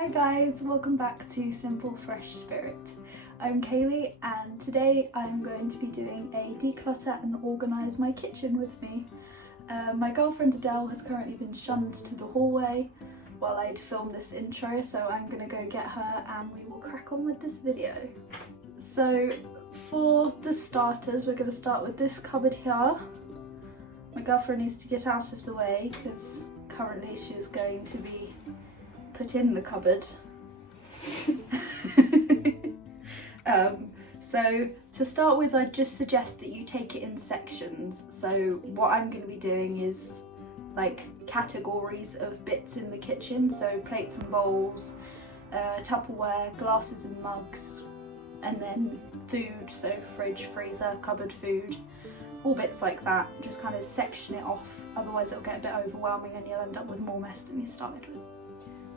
Hi guys, welcome back to Simple Fresh Spirit. I'm Kaylee and today I'm going to be doing a declutter and organise my kitchen with me. My girlfriend Adele has currently been shunned to the hallway while I'd film this intro, so I'm going to go get her and we will crack on with this video. So for the starters, we're going to start with this cupboard here. My girlfriend needs to get out of the way because currently she's going to be put in the cupboard. So to start with, I'd just suggest that you take it in sections. So what I'm going to be doing is like categories of bits in the kitchen, so plates and bowls, Tupperware, glasses and mugs, and then food, so fridge, freezer, cupboard food, all bits like that. Just kind of section it off, otherwise it'll get a bit overwhelming and you'll end up with more mess than you started with.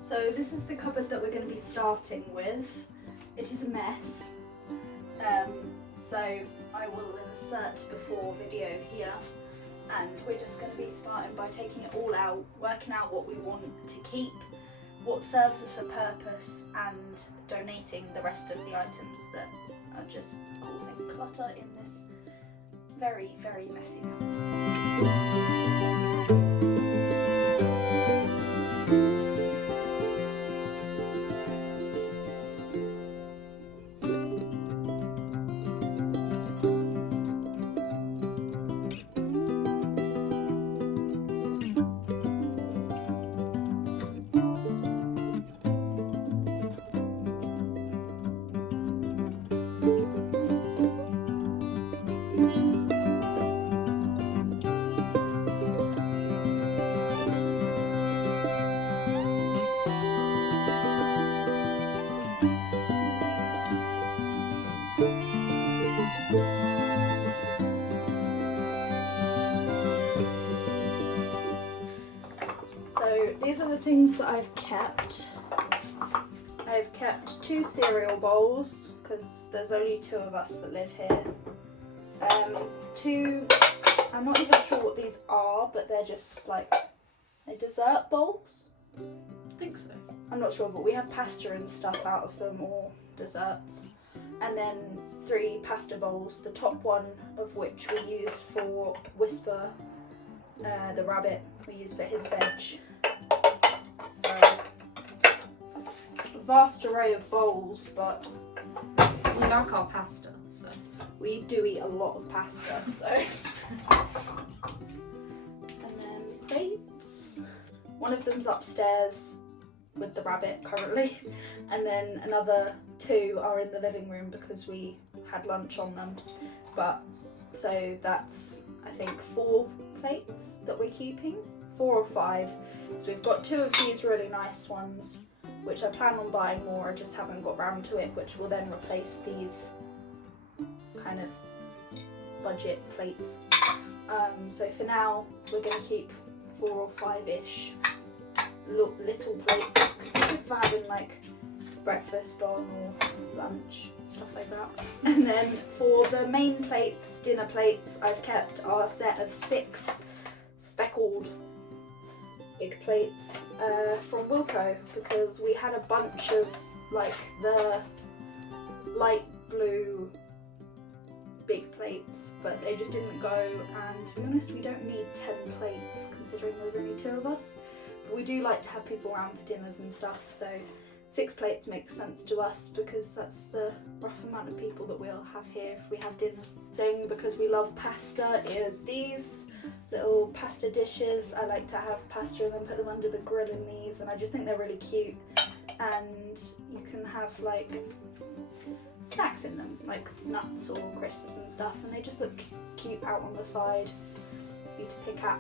So this is the cupboard that we're going to be starting with. It is a mess, so I will insert before video here, and we're just going to be starting by taking it all out, working out what we want to keep, what serves us a purpose, and donating the rest of the items that are just causing clutter in this very, very messy cupboard. So these are the things that I've kept. I've kept 2 cereal bowls because there's only 2 of us that live here. 2, I'm not even sure what these are, but they're just like dessert bowls. I think so. I'm not sure, but we have pasta and stuff out of them, or desserts. And then 3 pasta bowls, the top one of which we use for Whisper, the rabbit, we use for his veg. So, a vast array of bowls, but We like our pasta, so. we do eat a lot of pasta, so. And then plates. One of them's upstairs with the rabbit currently, and then another 2 are in the living room because we had lunch on them. But so that's, I think, 4 plates that we're keeping, 4 or 5. So we've got 2 of these really nice ones, which I plan on buying more, I just haven't got round to it, which will then replace these kind of budget plates. So for now, we're going to keep 4 or 5-ish little plates, because they're good for having like breakfast on or lunch, stuff like that. And then for the main plates, dinner plates, I've kept our set of 6 speckled big plates from Wilko, because we had a bunch of like the light blue big plates, but they just didn't go, and to be honest, we don't need 10 plates considering there's only 2 of us. But we do like to have people around for dinners and stuff, so 6 plates makes sense to us because that's the rough amount of people that we'll have here if we have dinner. Thing, because we love pasta, is these little pasta dishes. I like to have pasta and then put them under the grill in these, and I just think they're really cute, and you can have like snacks in them, like nuts or crisps and stuff, and they just look cute out on the side for you to pick at.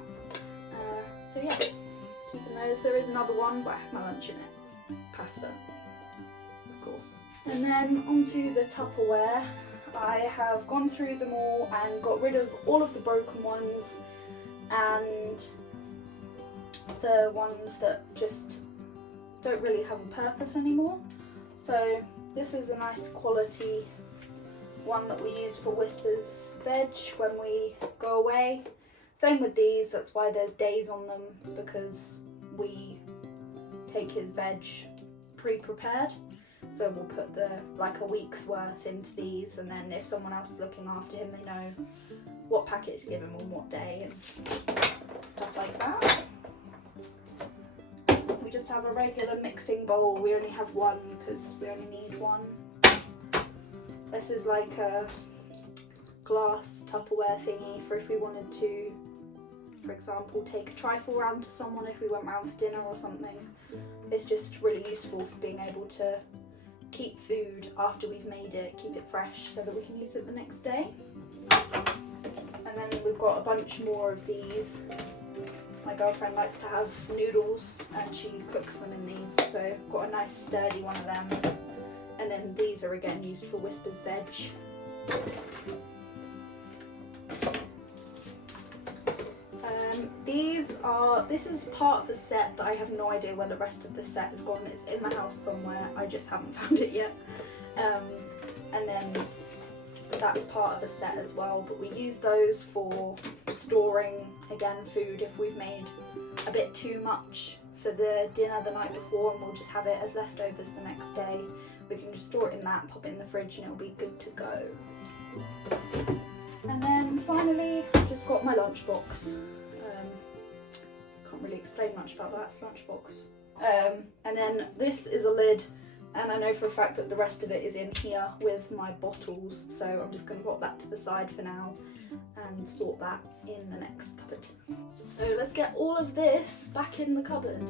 So yeah, keeping those. There is another one, but I have my lunch in it. Pasta, of course. And then onto the Tupperware. I have gone through them all and got rid of all of the broken ones and the ones that just don't really have a purpose anymore. So this is a nice quality one that we use for Whisper's veg when we go away. Same with these, that's why there's days on them, because we take his veg pre-prepared. So we'll put like a week's worth into these, and then if someone else is looking after him, they know what packet to give him on what day and stuff like that. We just have a regular mixing bowl. We only have one because we only need one. This is like a glass Tupperware thingy for if we wanted to, for example, take a trifle round to someone if we went round for dinner or something. It's just really useful for being able to keep food after we've made it, keep it fresh so that we can use it the next day. And then we've got a bunch more of these. My girlfriend likes to have noodles and she cooks them in these, so I've got a nice sturdy one of them. And then these are again used for Whisper's veg. This is part of a set that I have no idea where the rest of the set has gone. It's in the house somewhere, I just haven't found it yet. And then that's part of a set as well, but we use those for storing, again, food if we've made a bit too much for the dinner the night before and we'll just have it as leftovers the next day. We can just store it in that, pop it in the fridge and it'll be good to go. And then finally, I've just got my lunchbox. Can't really explain much about that, it's lunchbox. And then this is a lid, and I know for a fact that the rest of it is in here with my bottles, so I'm just going to put that to the side for now and sort that in the next cupboard. So let's get all of this back in the cupboard.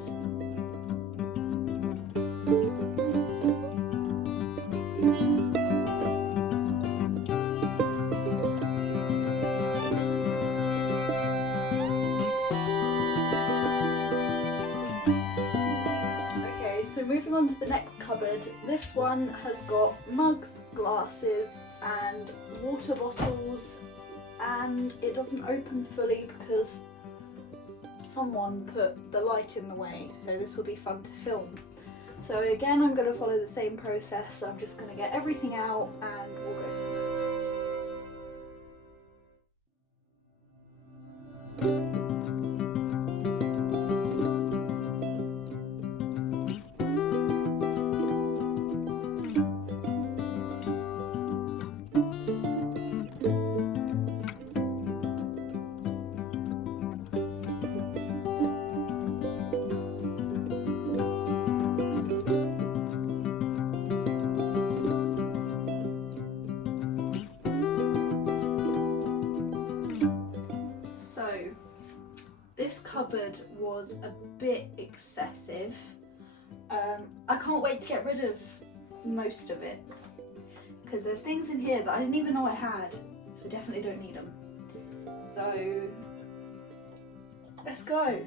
So moving on to the next cupboard, this one has got mugs, glasses and water bottles, and it doesn't open fully because someone put the light in the way, so this will be fun to film. So again, I'm going to follow the same process. I'm just going to get everything out and we'll go from there. This cupboard was a bit excessive. I can't wait to get rid of most of it because there's things in here that I didn't even know I had, so I definitely don't need them. So let's go.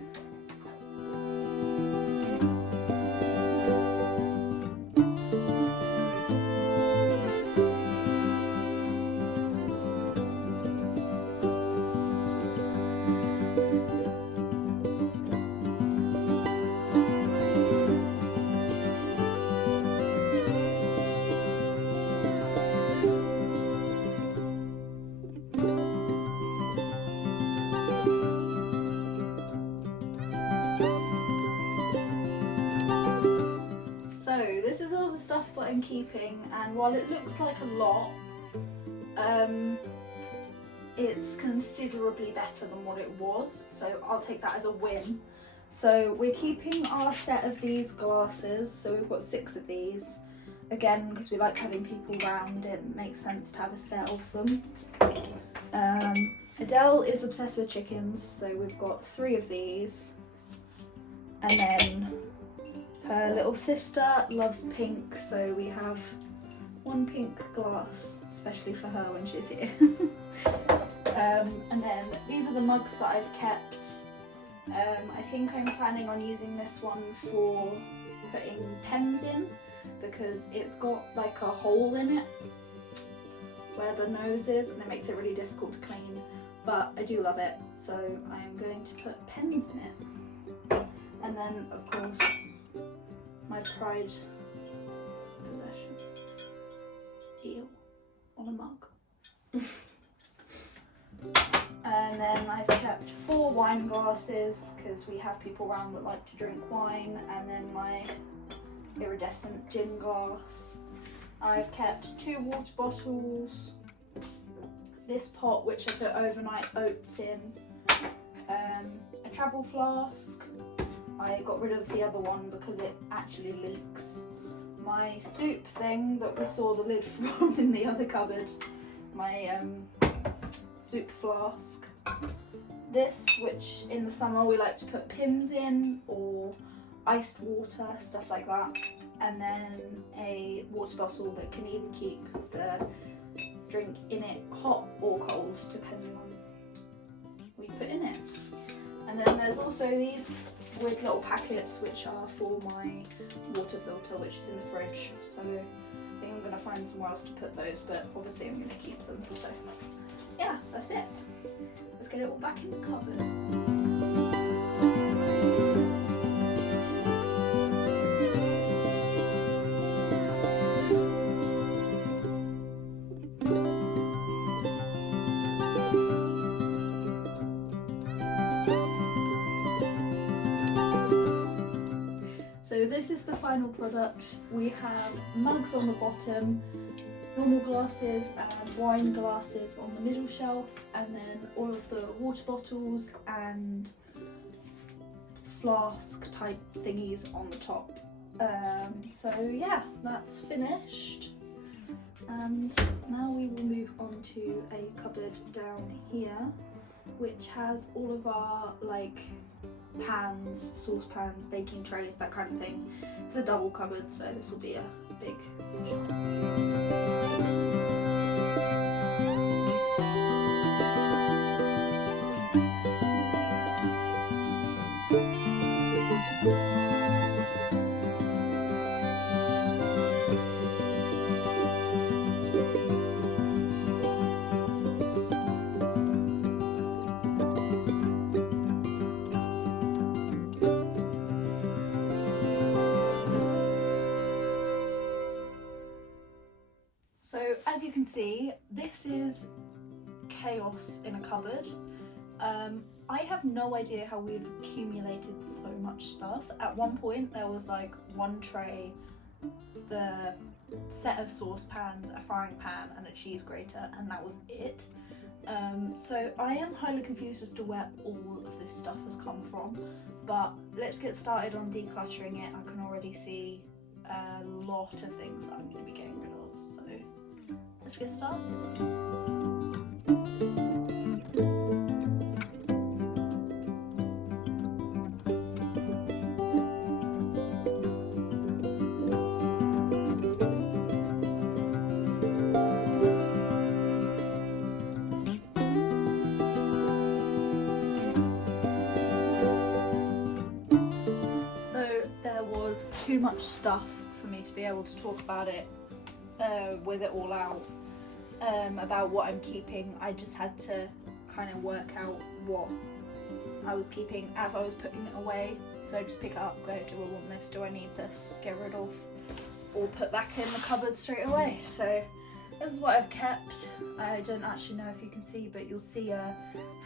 This is all the stuff that I'm keeping, and while it looks like a lot, it's considerably better than what it was, so I'll take that as a win. So we're keeping our set of these glasses, so we've got 6 of these. Again, because we like having people round, it makes sense to have a set of them. Adele is obsessed with chickens, so we've got 3 of these. And then her little sister loves pink, so we have 1 pink glass, especially for her when she's here. And then these are the mugs that I've kept. I think I'm planning on using this one for putting pens in, because it's got like a hole in it where the nose is, and it makes it really difficult to clean, but I do love it, so I'm going to put pens in it. And then of course my pride possession, eel on a mug. And then I've kept 4 wine glasses because we have people around that like to drink wine, and then my iridescent gin glass. I've kept 2 water bottles, this pot which I put overnight oats in, a travel flask. I got rid of the other one because it actually leaks. My soup thing that we saw the lid from in the other cupboard, my soup flask. This, which in the summer we like to put Pims in, or iced water, stuff like that. And then a water bottle that can either keep the drink in it hot or cold, depending on what you put in it. And then there's also these weird little packets which are for my water filter, which is in the fridge. So I think I'm going to find somewhere else to put those, but obviously I'm going to keep them. So yeah, that's it. Let's get it all back in the cupboard. So this is the final product. We have mugs on the bottom, normal glasses and wine glasses on the middle shelf, and then all of the water bottles and flask type thingies on the top. So yeah, that's finished. And now we will move on to a cupboard down here, which has all of our like pans, saucepans, baking trays, that kind of thing. It's a double cupboard, so this will be a big So as you can see, this is chaos in a cupboard. I have no idea how we've accumulated so much stuff. At one point there was like one tray, the set of saucepans, a frying pan and a cheese grater, and that was it. So I am highly confused as to where all of this stuff has come from, but let's get started on decluttering it. I can already see a lot of things that I'm going to be getting rid of, so let's get started. Too much stuff for me to be able to talk about it with it all out, about what I'm keeping. I just had to kind of work out what I was keeping as I was putting it away. So I just pick it up, go, do I want this, do I need this, get rid of, or put back in the cupboard straight away. So this is what I've kept. I don't actually know if you can see, but you'll see a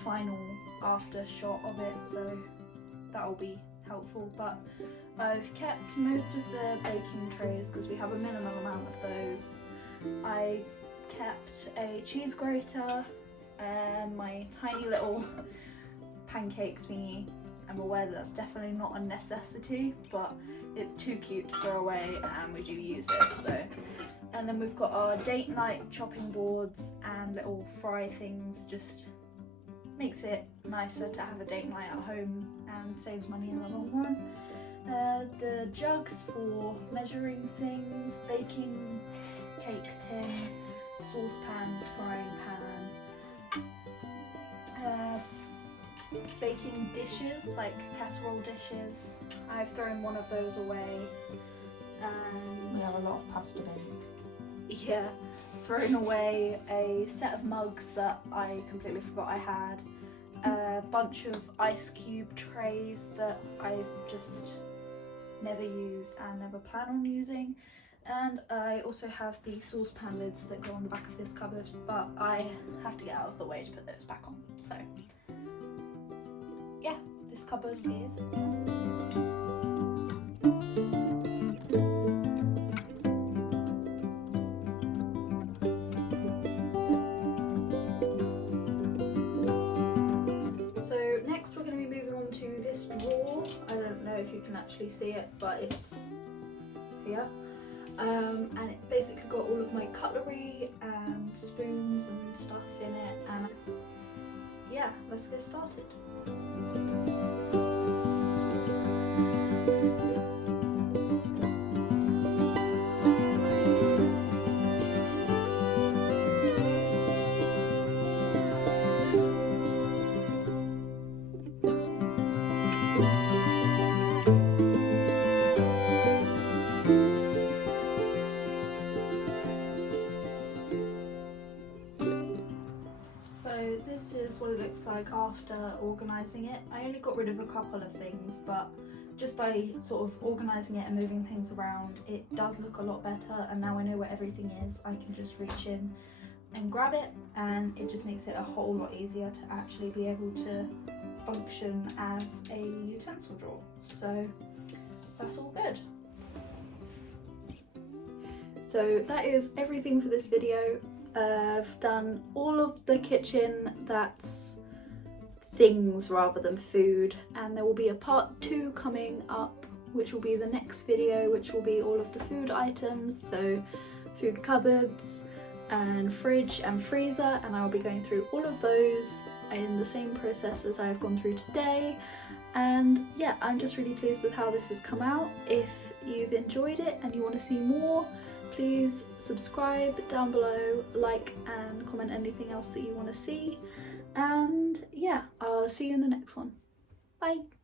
final after shot of it, so that'll be helpful. But I've kept most of the baking trays because we have a minimum amount of those. I kept a cheese grater and my tiny little pancake thingy. I'm aware that that's definitely not a necessity, but it's too cute to throw away and we do use it. So, and then we've got our date night chopping boards and little fry things. Just makes it nicer to have a date night at home and saves money in the long run. The jugs for measuring things, baking cake tin, saucepans, frying pan, baking dishes like casserole dishes. I've thrown one of those away, and We have a lot of pasta bake. yeah, thrown away a set of mugs that I completely forgot I had, a bunch of ice cube trays that I've just never used and never plan on using, and I also have the saucepan lids that go on the back of this cupboard, but I have to get out of the way to put those back on. So yeah, this cupboard is done. actually see it, but it's here. And it's basically got all of my cutlery and spoons and stuff in it, and yeah, let's get started. So this is what it looks like after organising it. I only got rid of a couple of things, but just by sort of organising it and moving things around, it does look a lot better, and now I know where everything is, I can just reach in and grab it, and it just makes it a whole lot easier to actually be able to function as a utensil drawer. So that's all good. So that is everything for this video. I've done all of the kitchen that's things rather than food, and there will be a part 2 coming up, which will be the next video, which will be all of the food items, so food cupboards and fridge and freezer, and I'll be going through all of those in the same process as I've gone through today. And yeah, I'm just really pleased with how this has come out. If you've enjoyed it and you want to see more, please subscribe down below, like and comment anything else that you want to see, and yeah, I'll see you in the next one. Bye!